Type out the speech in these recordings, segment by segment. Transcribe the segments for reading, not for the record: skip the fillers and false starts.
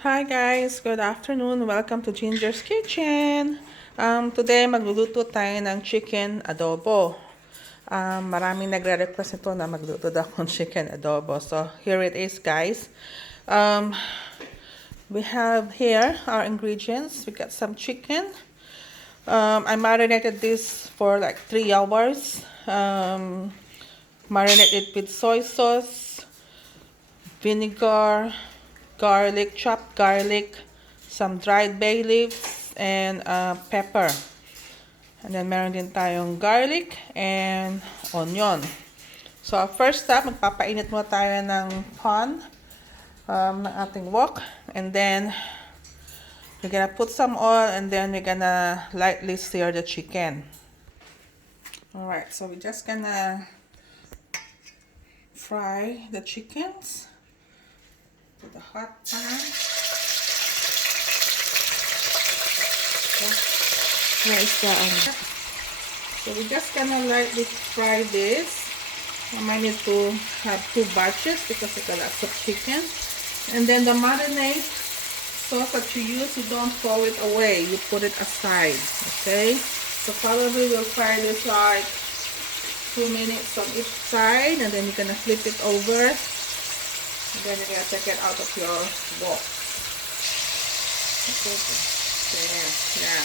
Hi guys, good afternoon. Welcome to Ginger's Kitchen. Today magluluto tayo ng chicken adobo. Maraming nagre-request nito na magluto daw akong chicken adobo. So here it is guys. Um, we have here our ingredients. We got some chicken. I marinated this for like 3 hours. Marinated with soy sauce, vinegar, garlic, chopped garlic, some dried bay leaves, and pepper. And then meron din tayong garlic and onion. So first step, magpapainit muna tayo ng pan ng ating wok. And then we're gonna put some oil and then we're gonna lightly sear the chicken. Alright, so we're just gonna fry the chickens with a hot pan. Where is the So we're just gonna lightly fry this. I might need to have 2 batches because it's a lot of chicken. And then the marinade sauce that you use, you don't throw it away. You put it aside. Okay? So probably we'll fry this like 2 minutes on each side, and then you're gonna flip it over. And then you're gonna take it out of your wok. There. Yeah.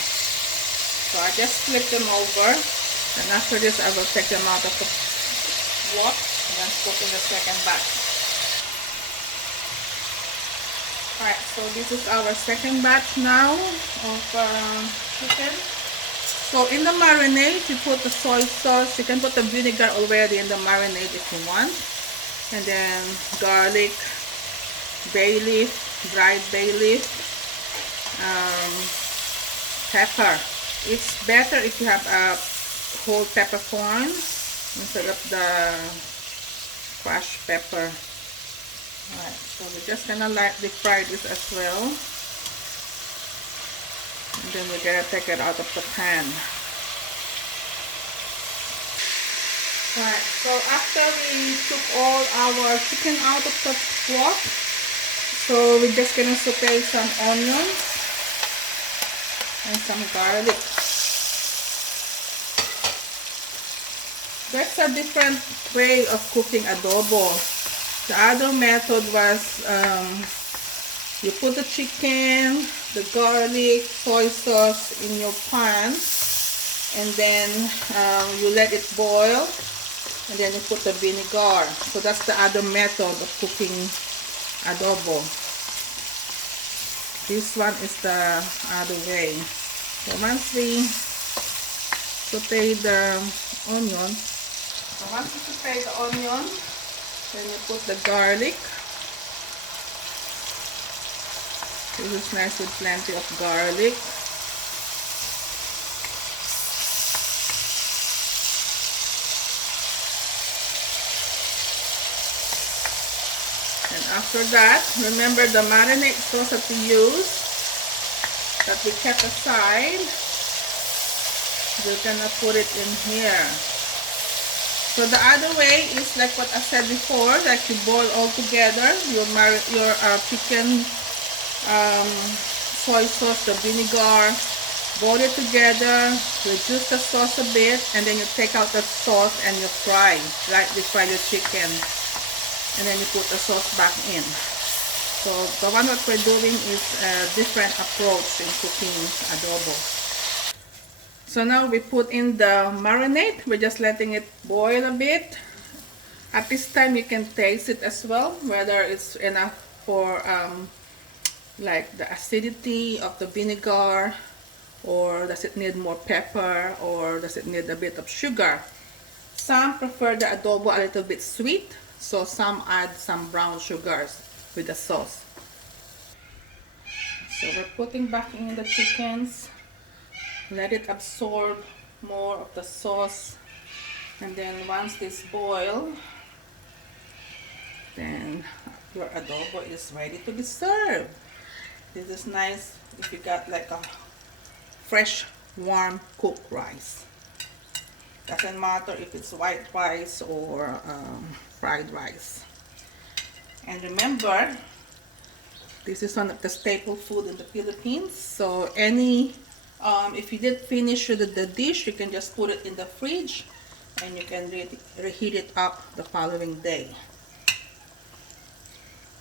So I just flip them over, and after this I will take them out of the wok and then put in the second batch. Alright, so this is our second batch now of chicken. So in the marinade, you put the soy sauce. You can put the vinegar already in the marinade if you want. And then garlic, bay leaf, dried bay leaf, pepper. It's better if you have a whole peppercorn instead of the crushed pepper. Alright, so we're just gonna lightly fry this as well. And then we're gonna take it out of the pan. Alright, so after we took all our chicken out of the wok, so we're just gonna saute some onions and some garlic. That's a different way of cooking adobo. The other method was you put the chicken, the garlic, soy sauce in your pan, and then you let it boil, and then you put the vinegar. So that's the other method of cooking adobo. This one is the other way. So once we saute the onion, then you put the garlic. This is nice with plenty of garlic. And after that, remember the marinade sauce that we used, that we kept aside, we're gonna put it in here. So the other way is like what I said before, like you boil all together, your chicken, soy sauce, the vinegar, boil it together, reduce the sauce a bit, and then you take out the sauce and you fry, lightly fry the chicken, and then you put the sauce back in. So the one that we're doing is a different approach in cooking adobo. So now we put in the marinade. We're just letting it boil a bit. At this time you can taste it as well, whether it's enough for like the acidity of the vinegar, or does it need more pepper, or does it need a bit of sugar. Some prefer the adobo a little bit sweet, so some add some brown sugars with the sauce. So we're putting back in the chickens. Let it absorb more of the sauce, and then once this boil, then your adobo is ready to be served. This is nice if you got like a fresh, warm cooked rice. Doesn't matter if it's white rice or fried rice. And remember, This is one of the staple food in the Philippines. So any, if you did finish the dish, you can just put it in the fridge and you can reheat it up the following day.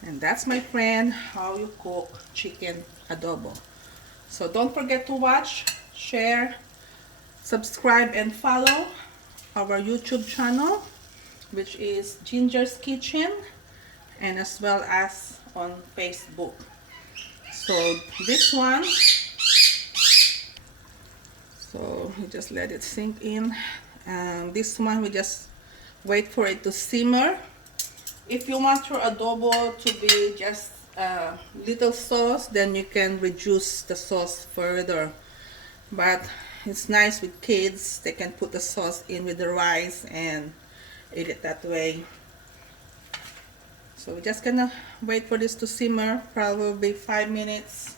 And that's, my friend, how you cook chicken adobo. So don't forget to watch, share, subscribe, and follow our YouTube channel, which is Ginger's Kitchen, and as well as on Facebook. So this one, so we just let it sink in, and this one we just wait for it to simmer. If you want your adobo to be just little sauce, then you can reduce the sauce further, but it's nice with kids. They can put the sauce in with the rice and eat it that way. So we're just gonna wait for this to simmer, probably 5 minutes.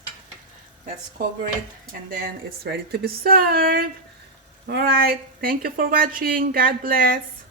Let's cover it and then it's ready to be served. All right, thank you for watching. God bless.